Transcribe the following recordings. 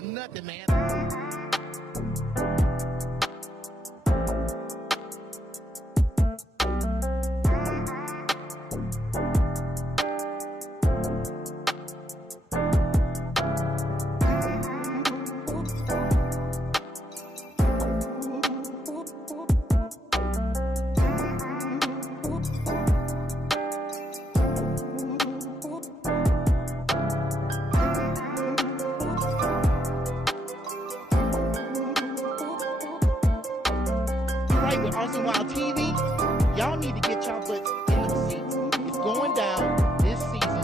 Nothing, man. With Awesome Wild TV, y'all need to get y'all butts in the seats. It's going down this season.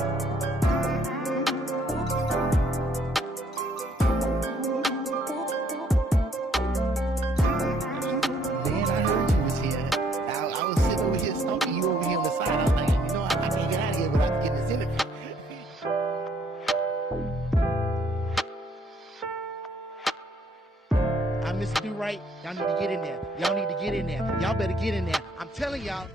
Man, I heard you was here. I was sitting over here stalking you over here on the side. I was like, you know, I can't get out of here without getting this interview. Mr. Durite, y'all need to get in there. Y'all need to get in there. Y'all better get in there. I'm telling y'all.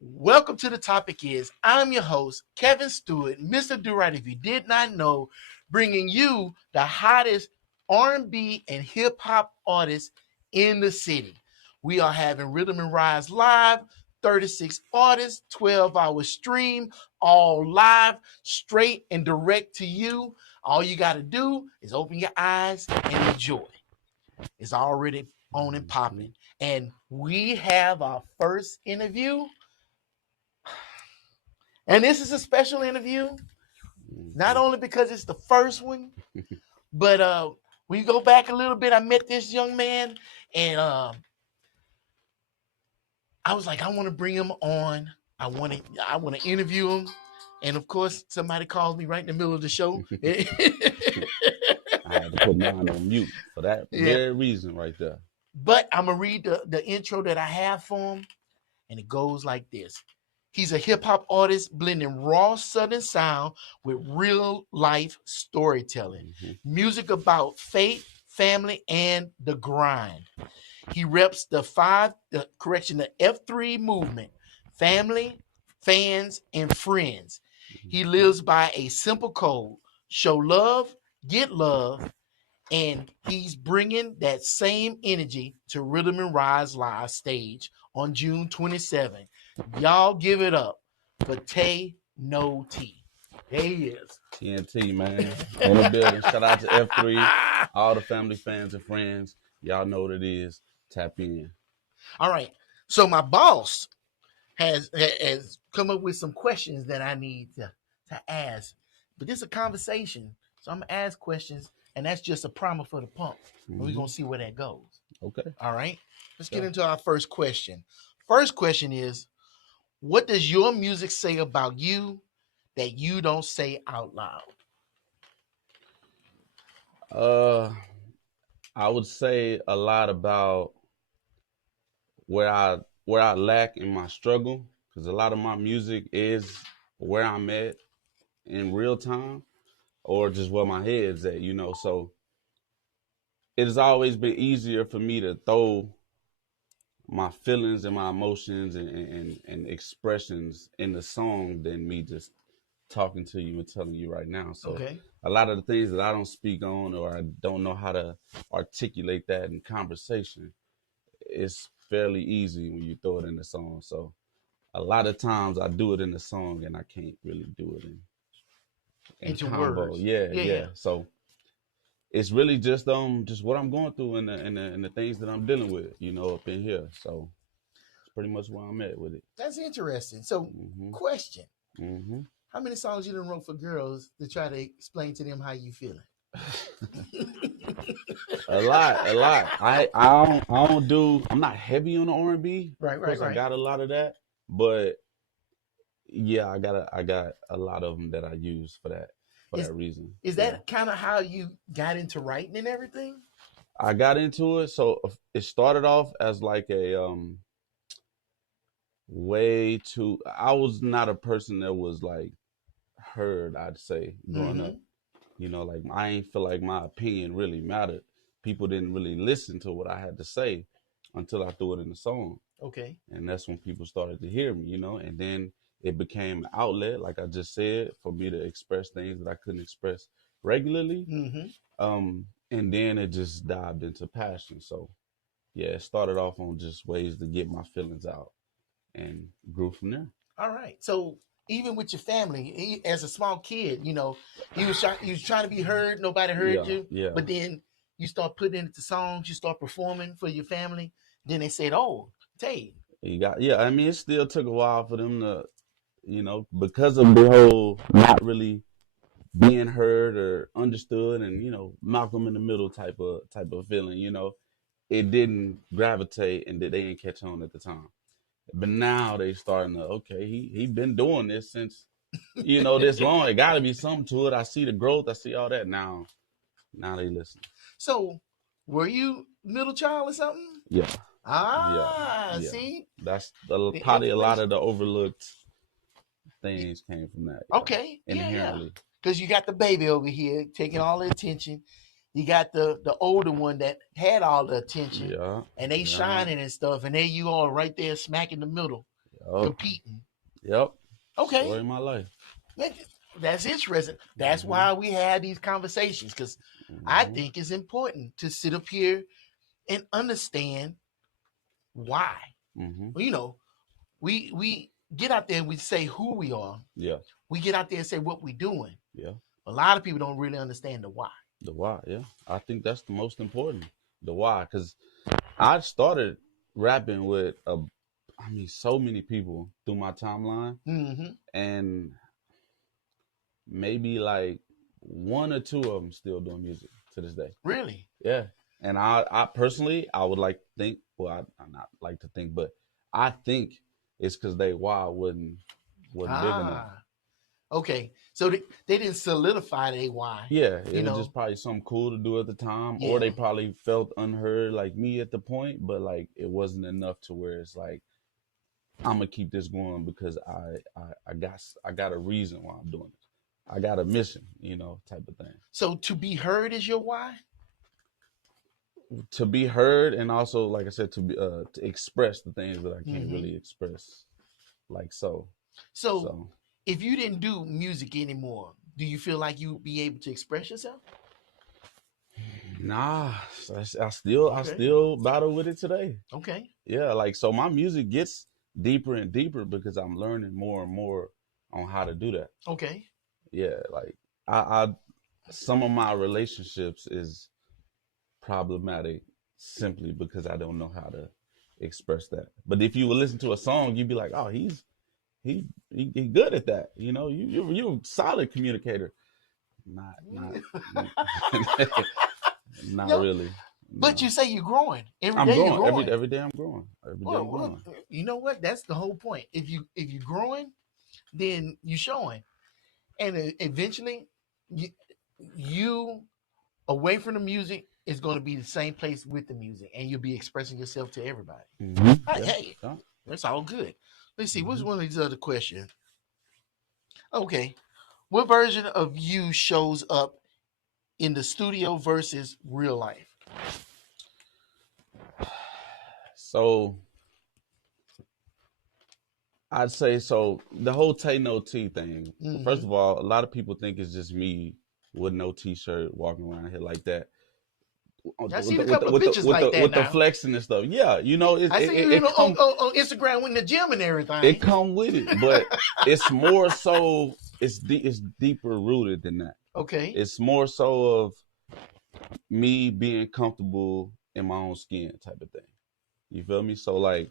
Welcome to The Topic Is. I'm your host, Kevin Stewart, Mr. Durite, if you did not know, bringing you the hottest R&B and hip-hop artists in the city. We are having Rhythm and Rise Live, 36 artists, 12-hour stream, all live, straight and direct to you. All you got to do is open your eyes and enjoy. It's already on and popping. And we have our first interview. And this is a special interview, not only because it's the first one, but we go back a little bit. I met this young man, and I was like, I want to bring him on. I want to interview him. And of course, somebody calls me right in the middle of the show. I had to put mine on mute for that very reason right there. But I'm going to read the intro that I have for him, and it goes like this. He's a hip-hop artist blending raw Southern sound with real-life storytelling. Music about faith, family, and the grind. He reps the F3 movement, family, fans, and friends. He lives by a simple code: show love, get love, and he's bringing that same energy to Rhythm and Rise Live stage on June 27th. Y'all give it up for Tay No Tee. There he is. TNT, man. On the building. Shout out to F3, all the family, fans, and friends. Y'all know what it is. Tap in. All right. So my boss has come up with some questions that I need to ask. But this is a conversation. So I'm going to ask questions, and that's just a primer for the pump. And we're going to see where that goes. Okay. All right. Let's get into our first question. First question is, what does your music say about you that you don't say out loud? I would say a lot about where I lack in my struggle, because a lot of my music is where I'm at in real time, or just where my head's at, you know. So it has always been easier for me to throw my feelings and my emotions and expressions in the song than me just talking to you and telling you right now. So a lot of the things that I don't speak on, or I don't know how to articulate that in conversation, it's fairly easy when you throw it in the song. So a lot of times I do it in the song and I can't really do it in combo. Words. Yeah. So it's really just what I'm going through and the things that I'm dealing with, you know, up in here. So it's pretty much where I'm at with it. That's interesting. So question. How many songs you done wrote for girls to try to explain to them how you feeling? A lot. I'm not heavy on the R&B. Right. I got a lot of that, but yeah, I got a lot of them that I use for that reason. Is that kind of how you got into writing and everything? I got into it. So it started off as like a way to. I was not a person that was like heard. I'd say growing up, Mm-hmm. like I ain't feel like my opinion really mattered. People didn't really listen to what I had to say until I threw it in the song, Okay. and that's when people started to hear me. And then it became an outlet, like I just said, for me to express things that I couldn't express regularly. Mm-hmm. And then it just dived into passion. So yeah, it started off on just ways to get my feelings out and grew from there. All right. So even with your family, as a small kid, you was trying to be heard. Nobody heard Yeah, you, yeah. but then you start putting it into songs. You start performing for your family. Then they said, "Oh, Tay." Yeah, I mean, it still took a while for them to, because of the whole not really being heard or understood and, Malcolm in the middle type of feeling, it didn't gravitate and they didn't catch on at the time. But now they starting to, okay, he been doing this since, this long. It got to be something to it. I see the growth. I see all that now. Now they listen. So, were you middle child or something? Yeah, yeah, Ah, yeah. see That's the probably a lot information. of the overlooked things came from that. Yeah, Okay, yeah. inherently. Because you got the baby over here taking all the attention. You got the older one that had all the attention, Yeah, and they yeah, shining and stuff, and there you are right there smack in the middle, yep, competing. yep. Story Okay, of my life. that's interesting. That's Hmm. why we have these conversations because I Hmm. think it's important to sit up here and understand why. Hmm. Well, we get out there and we say who we are. Yeah, We get out there and say what we're doing. yeah. A lot of people don't really understand the why. The why. Yeah, I think that's the most important. The why, because I started rapping with so many people through my timeline, Mm-hmm. and maybe like one or two of them still doing music to this day. Really? Yeah, and I personally, I would like to think. Well, I not like to think, but I think it's because they why wasn't big enough. Ah, okay. So they didn't solidify their why. Yeah, it You was know? just probably something cool to do at the time, or Yeah. they probably felt unheard like me at the point, but like it wasn't enough to where it's like I'm gonna keep this going because I got a reason why I'm doing it. I got a mission, type of thing. So to be heard is your why. To be heard, and also, like I said, to express the things that I can't Mm-hmm. really express, like so. So So if you didn't do music anymore, do you feel like you'd be able to express yourself? nah, I still I Okay. still battle with it today. Okay. Yeah, like so my music gets deeper and deeper because I'm learning more and more on how to do that. Okay. Yeah, like I some of my relationships is problematic simply because I don't know how to express that. But if you would listen to a song, you'd be like, oh, he good at that. You're a solid communicator. Not not No, really. but No. you say you're growing every I'm day. You're growing growing. every day. I'm growing every day. I'm Well, growing. you know what? That's the whole point. If you're growing, then you're showing, and eventually, you away from the music is going to be the same place with the music, and you'll be expressing yourself to everybody. Hmm. Yeah, Hey, yeah. that's all good. Let's see. What's Hmm. one of these other questions? Okay, what version of you shows up in the studio versus real life? So I'd say so. The whole Tay No Tee thing. First Mm-hmm. of all, a lot of people think it's just me with no T-shirt walking around here like that, I with seen the a with the couple of with the pictures with like the, that with the now. flexing and stuff. Yeah, I see you on Instagram in the gym and it everything. come with it, but it's more so. It's deeper rooted than that. Okay. It's more so of me being comfortable in my own skin type of thing. You feel me? So like,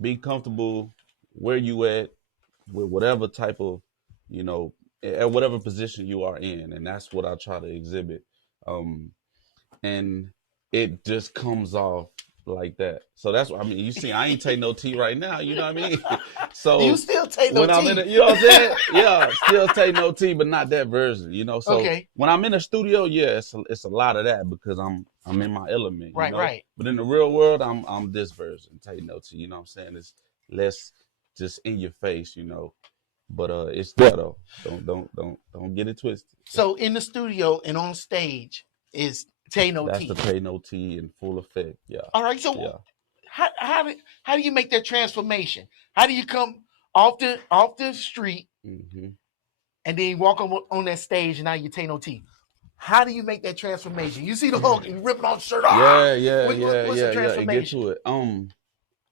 be comfortable where you at with whatever type of, you know, at whatever position you are in, and that's what I try to exhibit. Um, and it just comes off like that. So that's what I mean. You see, I ain't take no tea right now. You know what I mean? You So still take no when I'm in, tea. you know what I'm saying? Yeah, still take no tea, but not that version. So Okay. when I'm in the studio, yeah, it's a lot of that because I'm I'm in my element, you Right, know. right. But in the real world, I'm this version. Tay No Tee, you know what I'm saying? It's less just in your face, you know. But it's there though. Don't get it twisted. So in the studio and on stage is Tay No That's the Tee. Tay No Tee in full effect. Yeah. All right. So Yeah. how do you make that transformation? How do you come off the street Mm-hmm. and then you walk on that stage and now you Tay No Tee? How do you make that transformation? You see the Hulk and you ripping off the shirt. What's the Yeah. Get transformation? to it.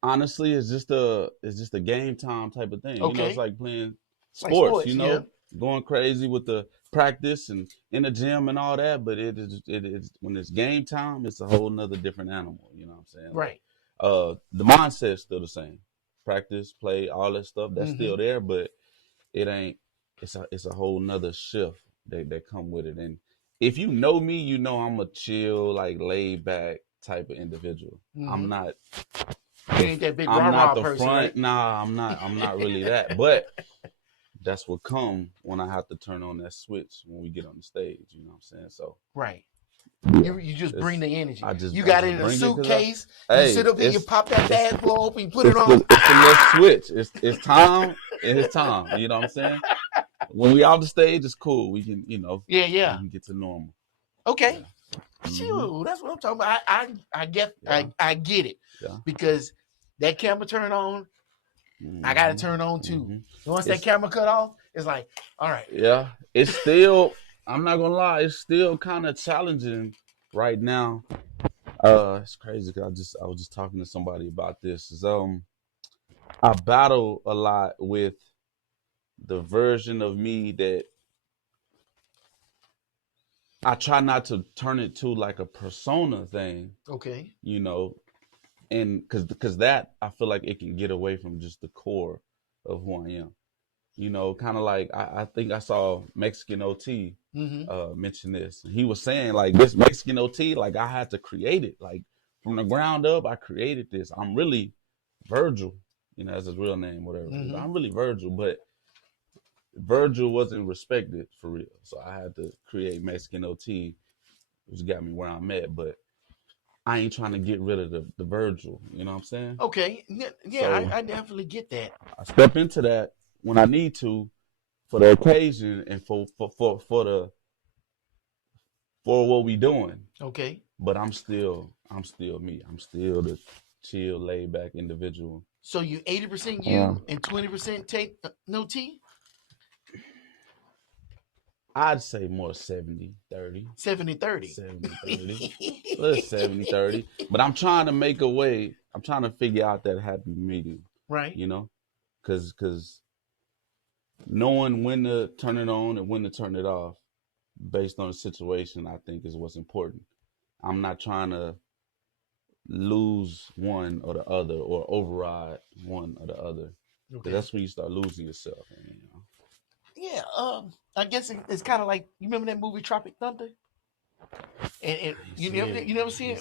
Honestly, it's just a game time type of thing. You know, it's Okay. like playing Like sports. You yeah. know, going crazy with the practice and in the gym and all that. But it is when it's game time, it's a whole nother different animal. You know what I'm saying? Right. The mindset's still the same. Practice, play, all that stuff that's Mm-hmm. still there, but it ain't. It's a whole nother shift that come with it. And if you know me, you know I'm a chill, like laid back type of individual. Mm-hmm. I'm not. You ain't that big I'm not the person, front. right? Nah, I'm not really that. But that's what come when I have to turn on that switch when we get on the stage. You know what I'm saying? So right. yeah, You just bring the energy. You I got just it in a bring it 'cause suitcase. hey, you sit up here, you pop that bag full open, you put it on. It's a little switch. It's time. It's time. You know what I'm saying? When we off the stage, it's cool. We can, you know, we can get to normal. Okay. Yeah. Shoot, that's what I'm talking about. I get I get it. Yeah. Because that camera turn on, I gotta turn on too. Mm-hmm. Once that camera cut off, it's like, all right. Yeah. It's still, I'm not gonna lie, it's still kind of challenging right now. It's crazy because I was just talking to somebody about this. I battle a lot with the version of me that I try not to turn it to like a persona thing. Okay. You know, and because that I feel like it can get away from just the core of who I am. You know, kind of like I think I saw Mexican OT mention this. He was saying like this Mexican OT, like I had to create it, like from the ground up. I created this. I'm really Virgil, you know, that's his real name, whatever. I'm really Virgil, but Virgil wasn't respected for real, so I had to create Mexican OT, which got me where I'm at. But I ain't trying to get rid of the Virgil. You know what I'm saying? Okay. Yeah, so, I definitely get that. I step into that when I need to for the occasion and for what we doing. Okay. But I'm still me. I'm still the chill, laid back individual. So you 80% you and 20% Tay No Tee? I'd say more 70-30. 70-30. 70-30. Let's 70-30. But I'm trying to make a way. I'm trying to figure out that happy medium. Right. You know? Because knowing when to turn it on and when to turn it off based on the situation, I think is what's important. I'm not trying to lose one or the other or override one or the other. Okay. That's when you start losing yourself. You know? Yeah, I guess it's kind of like, you remember that movie Tropic Thunder? And you never seen it?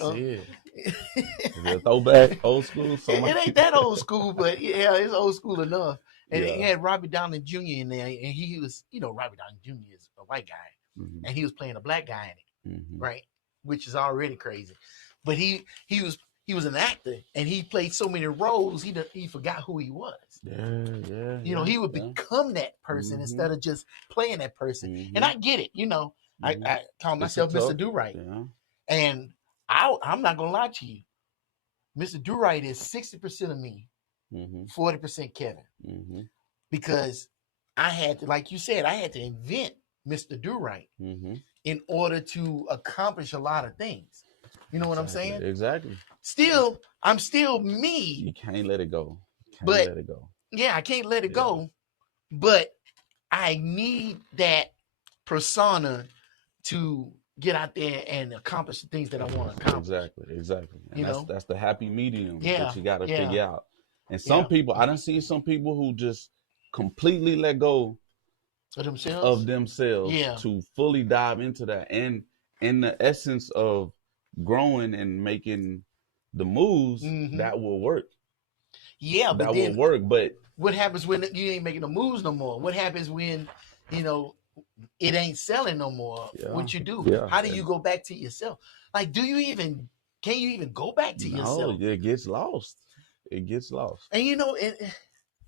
Is it a throwback, old school? It ain't that old school, but yeah, it's old school enough. And he had Robert Downey Jr. in there, and he was, you know, Robert Downey Jr. is a white guy, and he was playing a black guy in it, right? Which is already crazy. But he was an actor, and he played so many roles, he forgot who he was. Yeah. You know, he would become that person instead of just playing that person. And I get it. You know, I call myself Mr. Durite. Yeah. And I'm not going to lie to you. Mr. Durite is 60% of me, 40% Kevin. Because I had to, like you said, I had to invent Mr. Durite in order to accomplish a lot of things. You know what I'm saying? Exactly. I'm still me. You can't let it go. Let it go. Yeah, I can't let it go. But I need that persona to get out there and accomplish the things that I want to accomplish. Exactly. And that's the happy medium that you got to figure out. And some people, I done seen some people who just completely let go of themselves to fully dive into that. And in the essence of growing and making the moves, that will work. Yeah, but that will work. But what happens when you ain't making the moves no more? What happens when, you know, it ain't selling no more? What you do? How do you go back to yourself? Like, can you even go back to No, yourself? it gets lost. It gets lost. And and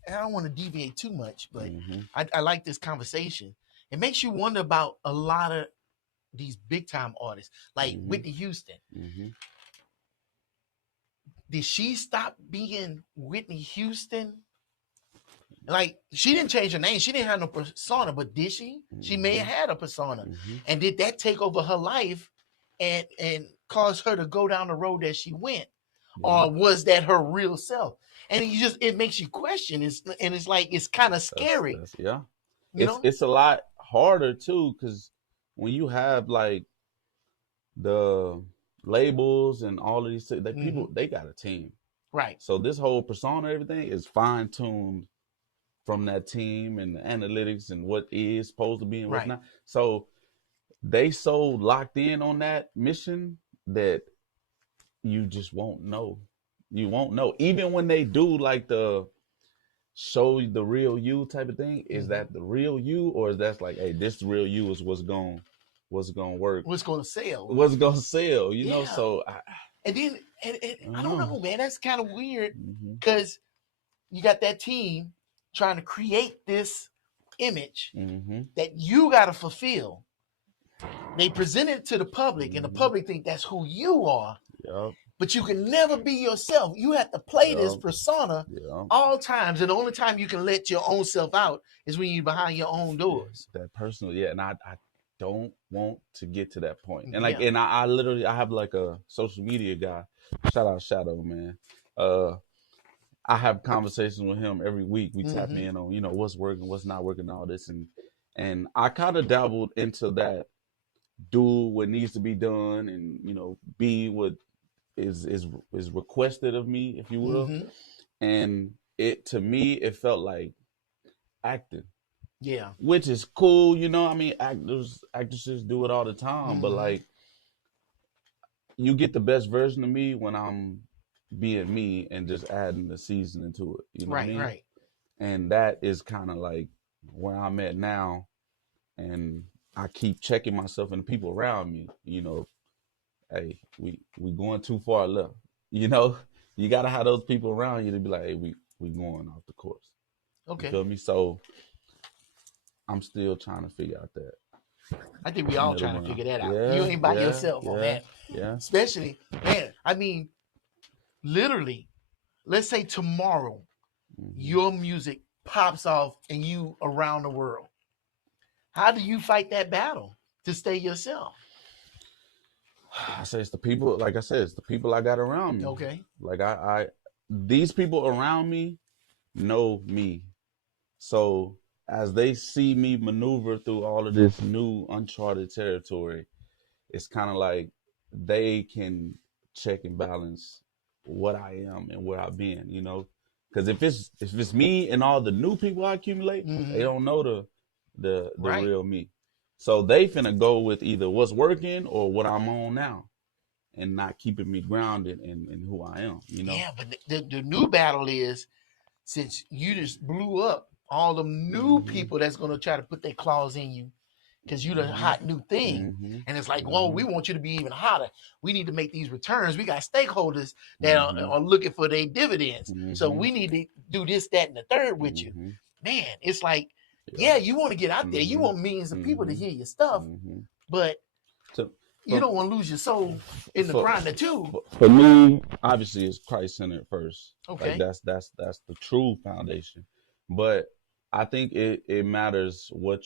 I don't want to deviate too much, but Mm-hmm. I like this conversation. It makes you wonder about a lot of these big time artists, like Mm-hmm. Whitney Houston. Mm-hmm. Did she stop being Whitney Houston? Like, she didn't change her name. She didn't have no persona, but did she? She may have had a persona. Mm-hmm. And did that take over her life and cause her to go down the road that she went? Yeah. Or was that her real self? And it makes you question. It's like it's kind of scary. Yeah. You know? It's a lot harder too, because when you have like the labels and all of these that people, they got a team. Right. So this whole persona, everything is fine tuned from that team and the analytics and what is supposed to be and what's Right. not. So they so locked in on that mission that you just won't know. You won't know. Even when they do like the show the real you type of thing, is that the real you, or is that like, hey, this real you is what's gonna work? What's gonna sell? What's gonna sell? You know, so and then I don't know, man. That's kind of weird Mm-hmm. because you got that team trying to create this image Mm-hmm. that you got to fulfill. They present it to the public, and the Mm-hmm. public think that's who you are. Yep. But you can never be yourself. You have to play this persona all times, and the only time you can let your own self out is when you're behind your own doors. That personal, and I don't want to get to that point. And like, and I literally, I have like a social media guy. Shout out Shadow, man. I have conversations with him every week. We tap in on, you know, what's working, what's not working, all this, and I kind of dabbled into that. Do what needs to be done, and you know, be what is requested of me, if you will. And it, to me, it felt like acting. Yeah. Which is cool, you know. I mean, actresses do it all the time, but like, you get the best version of me when I'm being me and just adding the seasoning to it. You know what I mean? Right. And that is kind of like where I'm at now. And I keep checking myself and the people around me, you know, hey, we going too far left. You know, you gotta have those people around you to be like, hey, we going off the course. Okay. You feel me? So I'm still trying to figure out that. I think we all trying to figure that out. Yeah, You ain't by yourself on that. Yeah. Especially, man, I mean, literally, let's say tomorrow your music pops off and you around the world. How do you fight that battle to stay yourself? I say it's the people, like I said, it's the people I got around me. Okay. Like these people around me know me. So as they see me maneuver through all of this new uncharted territory, it's kind of like they can check and balance what I am and where I've been, you know? Because if it's me and all the new people I accumulate, they don't know the real me. So they finna go with either what's working or what I'm on now, and not keeping me grounded in who I am, you know? Yeah, but the new battle is, since you just blew up, all the new people that's going to try to put their claws in you because you're the hot new thing. And it's like, whoa, we want you to be even hotter. We need to make these returns. We got stakeholders that are looking for their dividends. So we need to do this, that, and the third with you. Man, it's like, yeah, you want to get out there. You want millions of people to hear your stuff, but you don't want to lose your soul in the grinder too. For me, obviously, it's Christ-centered first. Okay. Like that's the true foundation. But I think it matters what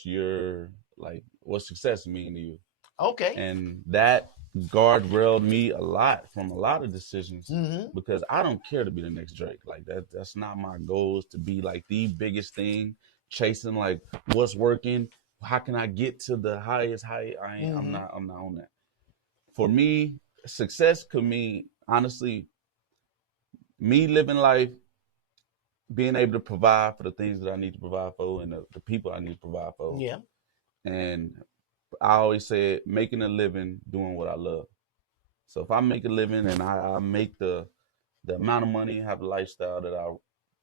success mean to you. Okay. And that guardrailed me a lot from a lot of decisions because I don't care to be the next Drake. Like that's not my goal, is to be like the biggest thing, chasing like what's working. How can I get to the highest height? I'm not on that. For me, success could mean, honestly, me living life, being able to provide for the things that I need to provide for and the people I need to provide for. Yeah. And I always say making a living doing what I love. So if I make a living and I make the amount of money, have a lifestyle that I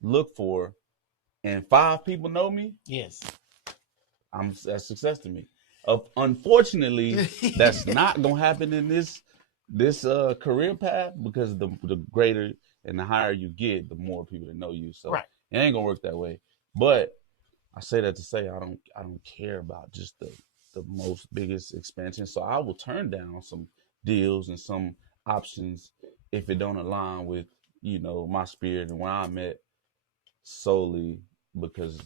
look for, and 5 people know me, yes, that's success to me. Unfortunately, that's not gonna happen in this this career path, because the greater and the higher you get, the more people that know you. So Right. it ain't gonna work that way. But I say that to say I don't care about just the most biggest expansion. So I will turn down some deals and some options if it don't align with, my spirit and where I'm at, solely because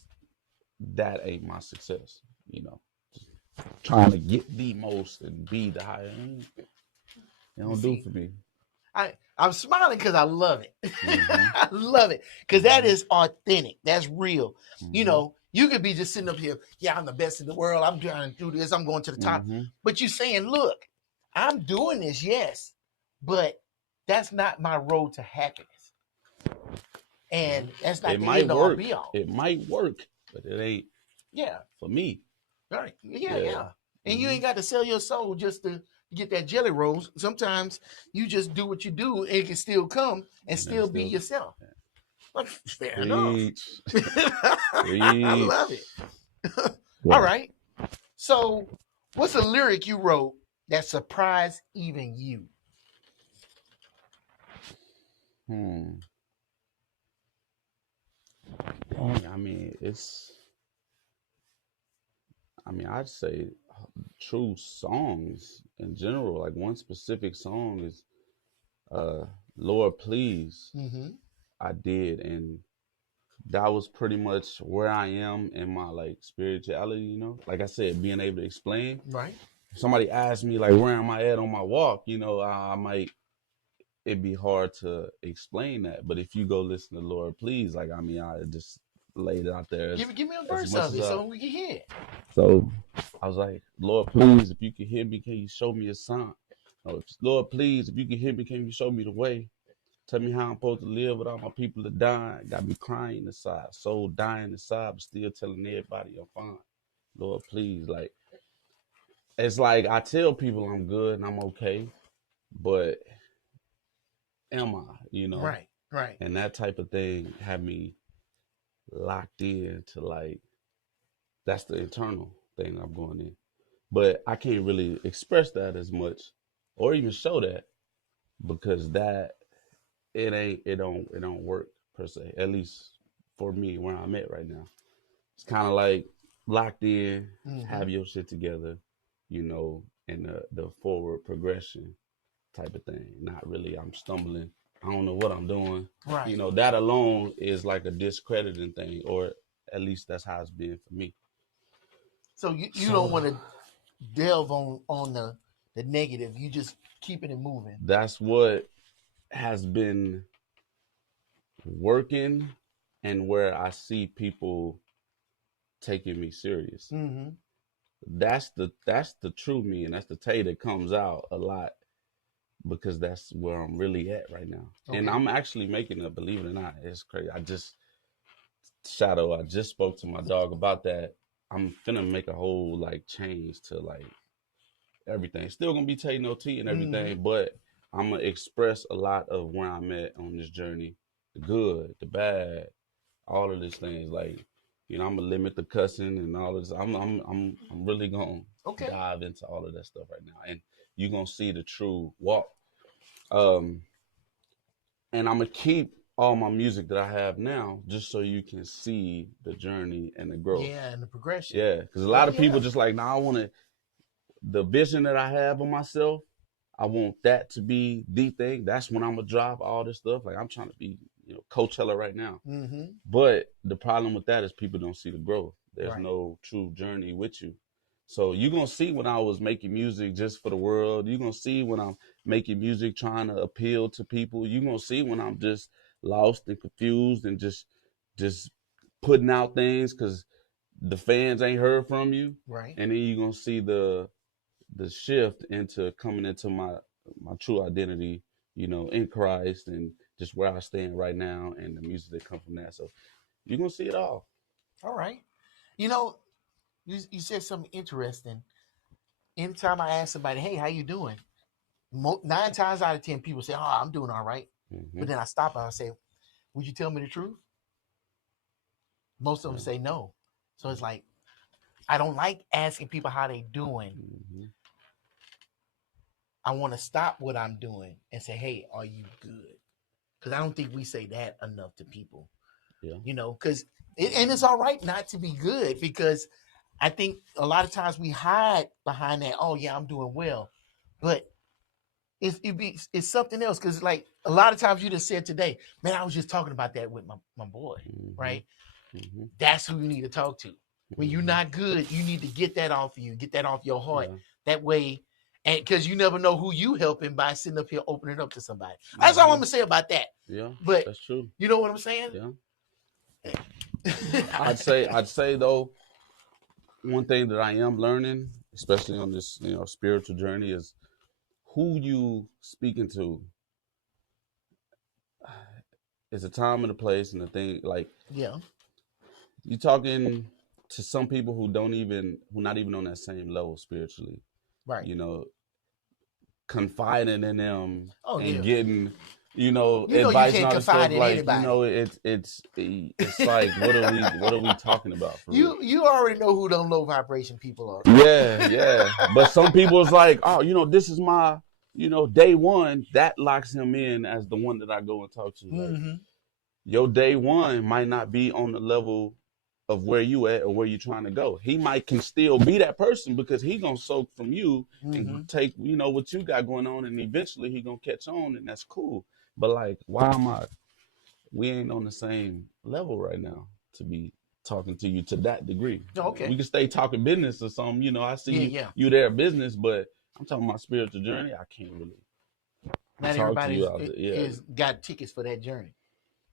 that ain't my success. Just trying to get the most and be the higher. It You don't do see, for me. I'm smiling because I love it. Mm-hmm. I love it because that is authentic. That's real. Mm-hmm. You could be just sitting up here. Yeah, I'm the best in the world. I'm trying to do this. I'm going to the top. Mm-hmm. But you saying, look, I'm doing this, yes, but that's not my road to happiness, and that's not It the might end all work. be all. It might work, but it ain't Yeah, for me. right. Yeah, Yeah. yeah. And you Mm-hmm. ain't got to sell your soul just to get that jelly rolls. Sometimes you just do what you do, and it can still come and And then still be still yourself. Like, fair enough. preach. I love Preach. it. All Yeah. right. So, what's a lyric you wrote that surprised even you? Hmm. I mean, I'd say true songs in general. Like one specific song is uh Lord Please. Mm-hmm. I did, and that was pretty much where I am in my like spirituality. Like I said, being able to explain. Right. If somebody asked me like where am I at on my walk, I might, it'd be hard to explain that. But if you go listen to Lord Please, like I just laid it out there Give me a as verse much of as it I. so we can hear it. So I was like, Lord Please, if you can hear me, can you show me a sign? No, Lord Please, if you can hear me, can you show me the way? Tell me how I'm supposed to live without my people that dying. Got me crying inside, soul dying inside, but still telling everybody I'm fine. Lord, please, like it's like I tell people I'm good and I'm okay, but am I? Right. Right. And that type of thing had me locked in to like that's the internal thing I'm going in. But I can't really express that as much or even show that because that it don't work per se. At least for me where I'm at right now. It's kind of like locked in, Mm-hmm. have your shit together, and the forward progression type of thing. Not really, I'm stumbling. I don't know what I'm doing. Right. That alone is like a discrediting thing, or at least that's how it's been for me. So you don't So want to delve on the negative. You just keeping it moving. that's what has been working and where I see people taking me serious. Mm-hmm. That's the true me and that's the Tay that comes out a lot because that's where I'm really at right now. And Okay. I'm actually making it, believe it or not, it's crazy. I just spoke to my dog about that. I'm finna make a whole like change to like everything. Still gonna be Tay No Tee and Mm-hmm. everything, but I'm gonna express a lot of where I'm at on this journey. The good, the bad, all of these things. Like, I'm gonna limit the cussing and all of this. I'm really gonna Okay. dive into all of that stuff right now. And you're gonna see the true walk. Um, and I'm gonna keep all my music that I have now, just so you can see the journey and the growth. Yeah, and the progression. Yeah, because a Yeah, lot of people yeah. just like, nah, I want to the vision that I have of myself. I want that to be the thing. That's when I'm gonna drop all this stuff. Like I'm trying to be, Coachella right now. Mm-hmm. But the problem with that is people don't see the growth. There's Right. no true journey with you. So you're gonna see when I was making music just for the world. You're gonna see when I'm making music trying to appeal to people. You're gonna see when I'm just lost and confused and just putting out things because the fans ain't heard from you. Right. And then you're gonna see the shift into coming into my true identity, in Christ and just where I stand right now and the music that comes from that. So you're gonna see it all. All right. You know, you said something interesting. Anytime I ask somebody, "Hey, how you doing?" 9 times out of 10, people say, "Oh, I'm doing all right." Mm-hmm. But then I stop and I say, "Would you tell me the truth?" Most of them Yeah. say no. So it's like I don't like asking people how they doing. Mm-hmm. I want to stop what I'm doing and say, hey, are you good? Because I don't think we say that enough to people, Yeah. because and it's all right not to be good, because I think a lot of times we hide behind that. Oh yeah, I'm doing well, but it's something else. Because like a lot of times you just said today, man, I was just talking about that with my boy, Mm-hmm. right? Mm-hmm. That's who you need to talk to. When you're Mm-hmm. not good, you need to get that off of you, get that off your heart. Yeah. That way, and because you never know who you helping by sitting up here opening up to somebody. That's all I'm Mm-hmm. gonna say about that. Yeah. But That's true. you know what I'm saying? Yeah. I'd say though, one thing that I am learning, especially on this, spiritual journey, is who you speaking to is a time and a place and the thing. Like Yeah. you talking to some people who not even on that same level spiritually. Right. You know, confiding in them Oh and yeah. getting, You advice and can't all this confide stuff. in Like, anybody. it's like, what are we talking about for real? You already know who them low vibration people are. Yeah, yeah. But some people is like, oh, this is my, day one. That locks him in as the one that I go and talk to. Like, Mm-hmm. your day one might not be on the level of where you at or where you're trying to go. He might can still be that person because he gonna soak from you and Mm-hmm. take, what you got going on, and eventually he gonna catch on, and that's cool. But like, why am I? We ain't on the same level right now to be talking to you to that degree. Oh, We okay. can stay talking business or something. I see Yeah, you yeah. you there business, but I'm talking about spiritual journey. I can't really Not talk to everybody you out there. Yeah, is got tickets for that journey.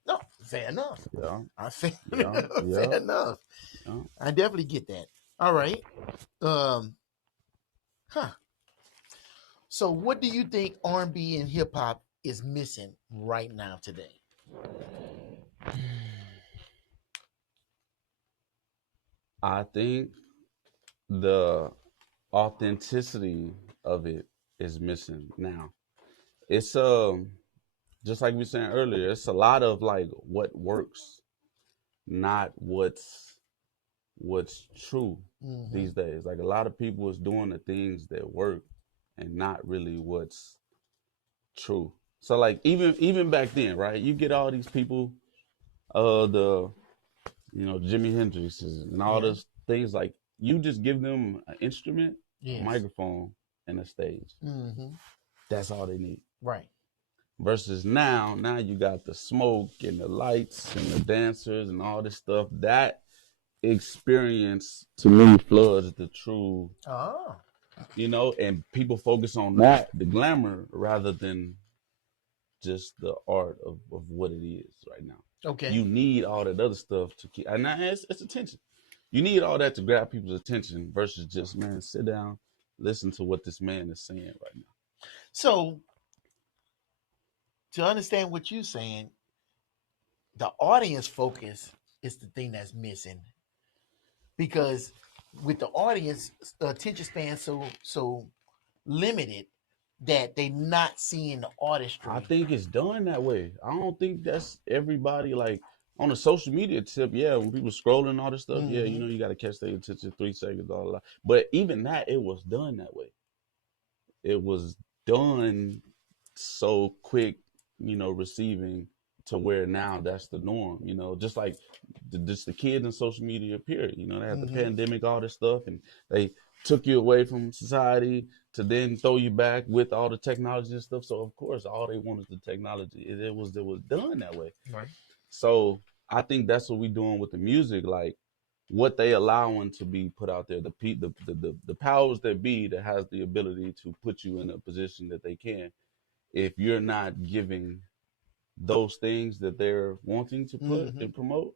No, fair enough. yeah, I fair, yeah, fair yeah, enough. yeah. I definitely get that. All right. Um, huh. So, what do you think R&B and hip hop is missing right now today? I think the authenticity of it is missing now. It's just like we were saying earlier, it's a lot of like what works, not what's true Mm-hmm. these days. Like a lot of people is doing the things that work and not really what's true. So like even back then, right? You get all these people, the Jimi Hendrixes and all Yeah. those things. Like you just give them an instrument, a Yes. microphone, and a stage. Mm-hmm. That's all they need. Right. Versus now you got the smoke and the lights and the dancers and all this stuff. That experience to me floods the true, Oh. and people focus on that, the glamour, rather than just the art of what it is right now. Okay. You need all that other stuff to keep, and it's attention. You need all that to grab people's attention versus just, man, sit down, listen to what this man is saying right now. So, to understand what you're saying, the audience focus is the thing that's missing, because with the audience, the attention span so limited that they not seeing the I artistry. think it's done that way. I don't think that's everybody. Like on the social media tip, yeah, when people scrolling all this stuff, yeah, Mm-hmm. you got to catch their attention 3 seconds, all that. But even that, it was done that way. It was done so quick, receiving to where now that's the norm. Just like just the kids in social media. Period. They had the Mm-hmm. pandemic, all this stuff, and they took you away from society to then throw you back with all the technology and stuff. So of course, all they wanted the technology. It was done that way. Right. So I think that's what we're doing with the music, like what they allowing to be put out there, the powers that be that has the ability to put you in a position that they can. If you're not giving those things that they're wanting to put Mm-hmm. and promote,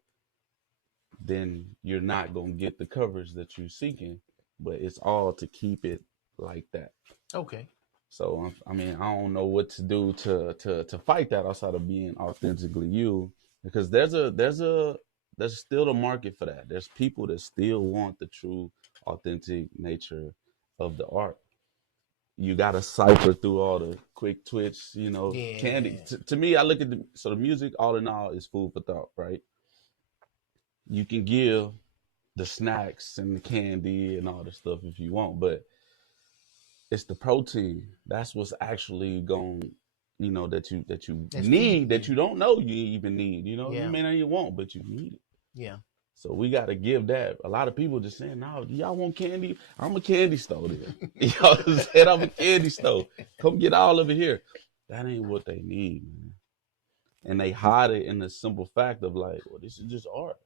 then you're not gonna get the coverage that you're seeking. But it's all to keep it like that. Okay. So I mean, I don't know what to do to fight that outside of being authentically you, because there's still a market for that. There's people that still want the true, authentic nature of the art. You got to cipher through all the quick twitch, candy. Yeah. To me, I look at the music. All in all, is food for thought, right? You can give the snacks and the candy and all the stuff if you want, but it's the protein. That's what's actually going, that you That's need, feeding that you. you don't know you even need. You Yeah. may not even want, but you need it. Yeah. So we got to give that. A lot of people just saying, "No, y'all want candy? I'm a candy store there." Y'all said I'm a candy store. Come get all of it here. That ain't what they need, man. And they hide it in the simple fact of like, well, this is just art.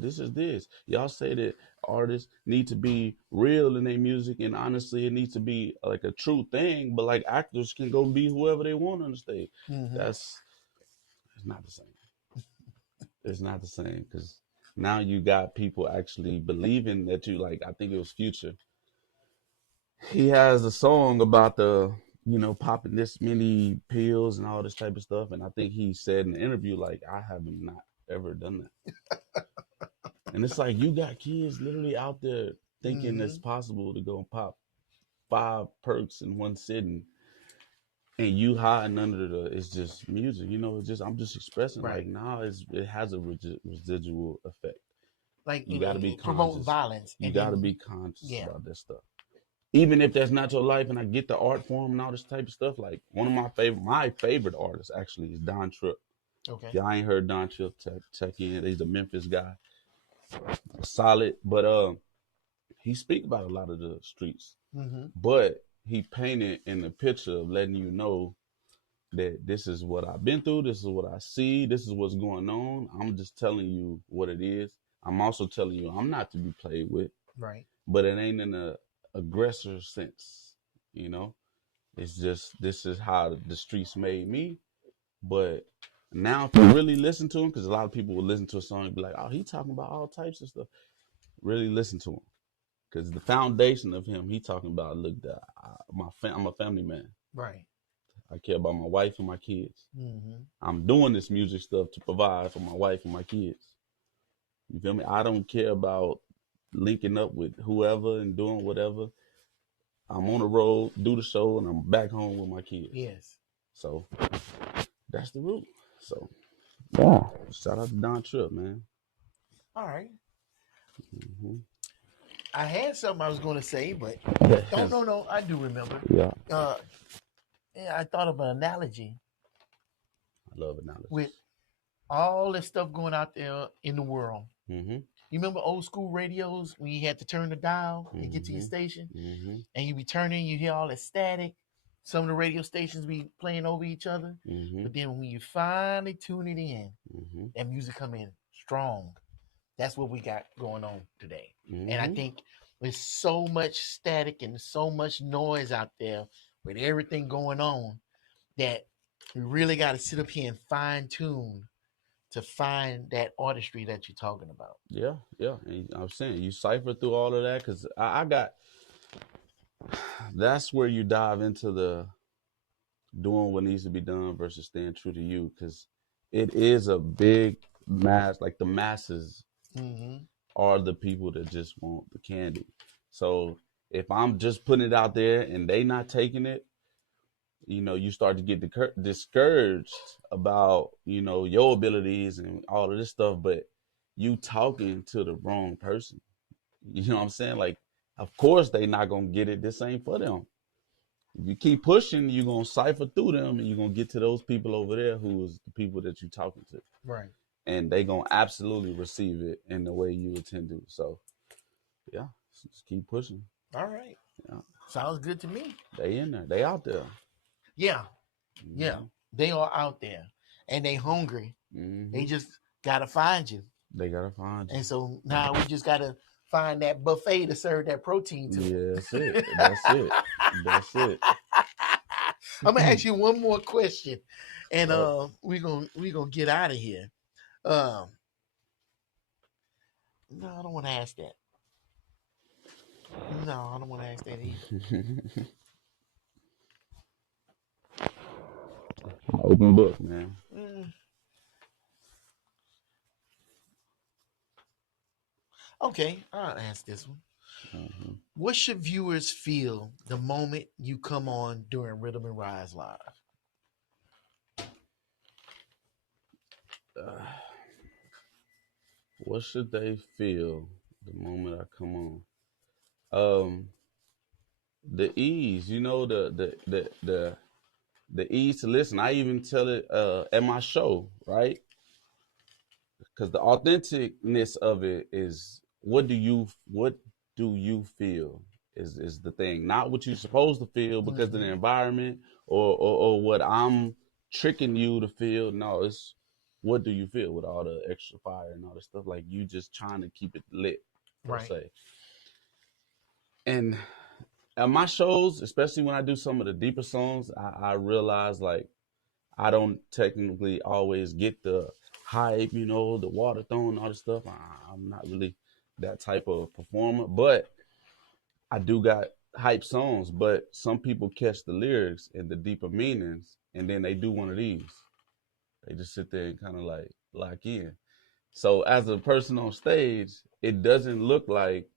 This is this. Y'all say that artists need to be real in their music, and honestly, it needs to be like a true thing. But like actors can go be whoever they want on the stage. Mm-hmm. That's It's not the same. It's not the same because now you got people actually believing that you like. I think it was Future. He has a song about popping this many pills and all this type of stuff, and I think he said in the interview like, I haven't not ever done that. And it's like you got kids literally out there thinking Mm-hmm. it's possible to go and pop 5 perks in one sitting, and you hiding under it's just music. It's just I'm just expressing like Right. now it has a residual effect. Like You got to be promoting conscious. violence, You and got to then be conscious yeah. about that stuff. Even if that's not your life, and I get the art form and all this type of stuff. Like one of my favorite artists actually is Don Tripp. If Okay. y'all ain't heard Don Tripp, check in. He's a Memphis guy, solid, but he speak about a lot of the streets, Mm-hmm. but he painted in the picture of letting you know that this is what I've been through, this is what I see, this is what's going on. I'm just telling you what it is. I'm also telling you I'm not to be played with, Right. but it ain't in a aggressor sense, you know. It's just this is how the streets made me. But now, if you really listen to him, because a lot of people will listen to a song and be like, "Oh, he talking about all types of stuff." Really listen to him, because the foundation of him, he talking about. Look, I'm a family man. Right. I care about my wife and my kids. Mm-hmm. I'm doing this music stuff to provide for my wife and my kids. You feel me? I don't care about linking up with whoever and doing whatever. I'm on the road, do the show, and I'm back home with my kids. Yes. So that's the root. So yeah, shout out to Don Tripp, man. All right. Mm-hmm. I had something I was going to say, but Yes. no. I do remember. Yeah, Uh, yeah, I thought of an analogy I love analogies. with all this stuff going out there in the world. Mm-hmm. You remember old school radios when you had to turn the dial and get to your Mm-hmm. station, Mm-hmm. and you be turning, you hear all that static. Some of the radio stations be playing over each other, Mm-hmm. but then when you finally tune it in, Mm-hmm. that music come in strong. That's what we got going on today. And I Mm-hmm. think with so much static and so much noise out there with everything going on that we really got to sit up here and fine tune to find that artistry that you're talking about. Yeah, yeah. And I'm saying you cipher through all of that because I got. That's where you dive into the doing what needs to be done versus staying true to you, because it is a big mass. Like the masses Mm-hmm. are the people that just want the candy. So if I'm just putting it out there and they not taking it, you start to get discouraged about, your abilities and all of this stuff, but you talking to the wrong person. You know what I'm saying? Like, of course they not gonna get it. This ain't for them. If you keep pushing, you're gonna cipher through them and you're gonna get to those people over there who is the people that you're talking to. Right. And they gonna absolutely receive it in the way you intend to. So yeah, just keep pushing. All right. Yeah. Sounds good to me. They in there. They out there. Yeah. Yeah. Mm-hmm. They are out there and they hungry. They Mm-hmm. just gotta find you. They gotta find you. And so now we just gotta find that buffet to serve that protein to. Yeah, that's it. That's it. That's it. I'm gonna ask you one more question, and Yep. we gonna get out of here. Um, no, I don't want to ask that. No, I don't want to ask that either. Open book, man. Mm, okay, I'll ask this one. Mm-hmm. What should viewers feel the moment you come on during Rhythm and Rise Live? Uh, what should they feel the moment I come on? Um, the ease, you know, the ease to listen. I even tell it at my show, right? Because the authenticness of it is what do you feel is the thing, not what you're supposed to feel because of the environment or what I'm tricking you to feel. No, it's what do you feel with all the extra fire and all the stuff, like you just trying to keep it lit per Right. se. And at my shows, especially when I do some of the deeper songs, I realize like I don't technically always get the hype, you know, the water thrown, all the stuff. I'm not really that type of performer, but I do got hype songs. But some people catch the lyrics and the deeper meanings, and then they do one of these. They just sit there and kind of like lock in. So as a person on stage, it doesn't look like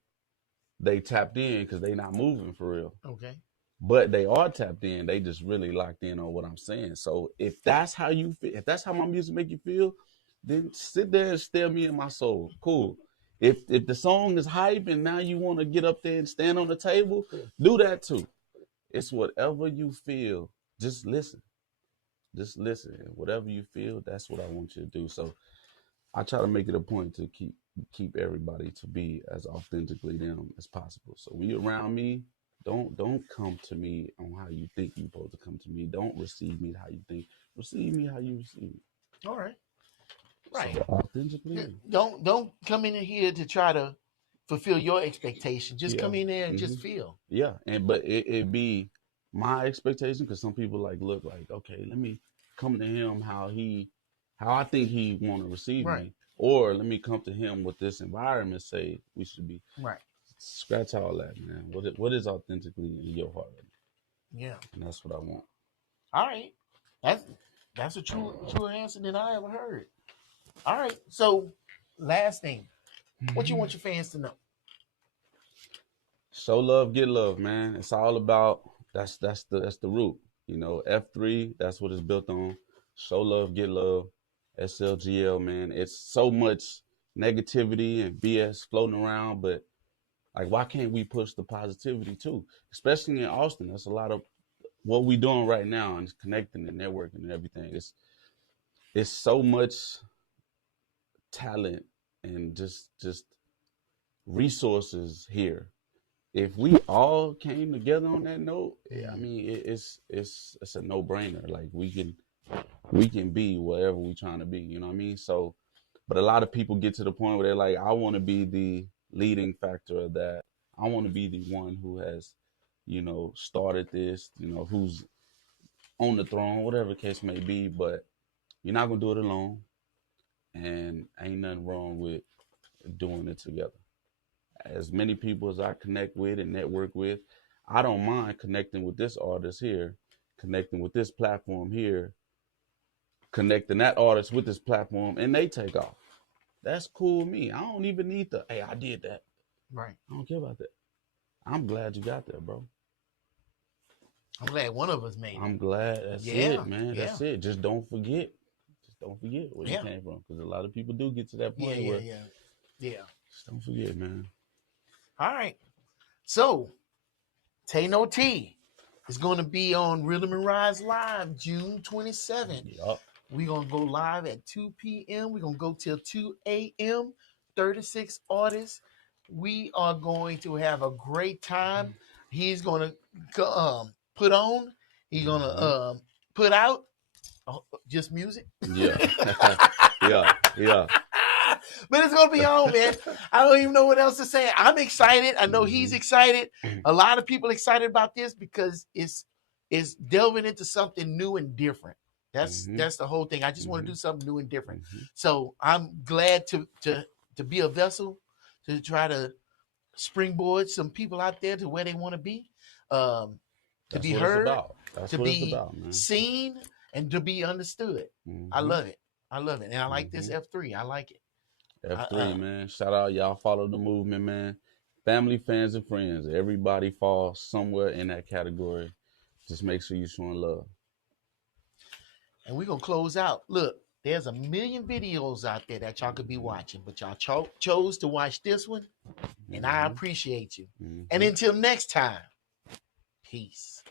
they tapped in because they not moving for real. Okay. But they are tapped in. They just really locked in on what I'm saying. So if that's how you feel, if that's how my music make you feel, then sit there and stare me in my soul. Cool. If the song is hype and now you want to get up there and stand on the table, do that too. It's whatever you feel. Just listen. Just listen. Whatever you feel, that's what I want you to do. So I try to make it a point to keep everybody to be as authentically them as possible. So when you're around me, don't come to me on how you think you're supposed to come to me. Don't receive me how you think. Receive me how you receive me. All right. Right. So authentically. Don't come in here to try to fulfill your expectation. Just come in there and just feel. Yeah, and but it be my expectation because some people like look like, okay, let me come to him how I think he want to receive Right. me, or let me come to him with this environment. Say we should be Right. scratch all that, man. What is authentically in your heart? Yeah. And that's what I want. All right. That's a true answer than I ever heard. All right. So last thing, what you want your fans to know? Show love, get love, man. It's all about that's the root. You know, F3, that's what it's built on. Show love, get love. SLGL, man. It's so much negativity and BS floating around, but like why can't we push the positivity too? Especially in Austin. That's a lot of what we doing right now and it's connecting and networking and everything. It's so much talent and just resources here. If we all came together on that note, I mean, it's a no brainer. Like we can be whatever we trying to be. You know what I mean? So, but a lot of people get to the point where they're like, I want to be the leading factor of that. I want to be the one who has, you know, started this. You know, who's on the throne, whatever the case may be. But you're not gonna do it alone, and ain't nothing wrong with doing it together. As many people as I connect with and network with, I don't mind connecting with this artist here, connecting with this platform here, connecting that artist with this platform, and they take off. That's cool with me. I don't even need the, hey, I did that. Right. I don't care about that. I'm glad you got there, bro. I'm glad one of us made it. I'm glad. That's it, man. That's it. Just don't forget. Just don't forget where you came from. Because a lot of people do get to that point where, just don't forget, man. All right. So, Tay No Tee is going to be on Rhythm and Rise Live June 27th. Yup. We're going to go live at 2 p.m. We're going to go till 2 a.m. 36 artists. We are going to have a great time. He's going to put on. He's going to put out just music. Yeah. yeah. But it's gonna be on, man. I don't even know what else to say. I'm excited. I know he's excited. A lot of people excited about this because it's delving into something new and different. That's the whole thing. I just want to do something new and different. So I'm glad to be a vessel to try to springboard some people out there to where they want to be, to be heard, to be seen, and to be understood. I love it. And I like this F3. I like it. F3, man. Shout out. Y'all follow the movement, man. Family, fans, and friends. Everybody falls somewhere in that category. Just make sure you're showing love. And we're going to close out. Look, there's a million videos out there that y'all could be watching, but y'all chose to watch this one, and I appreciate you. And until next time. Peace.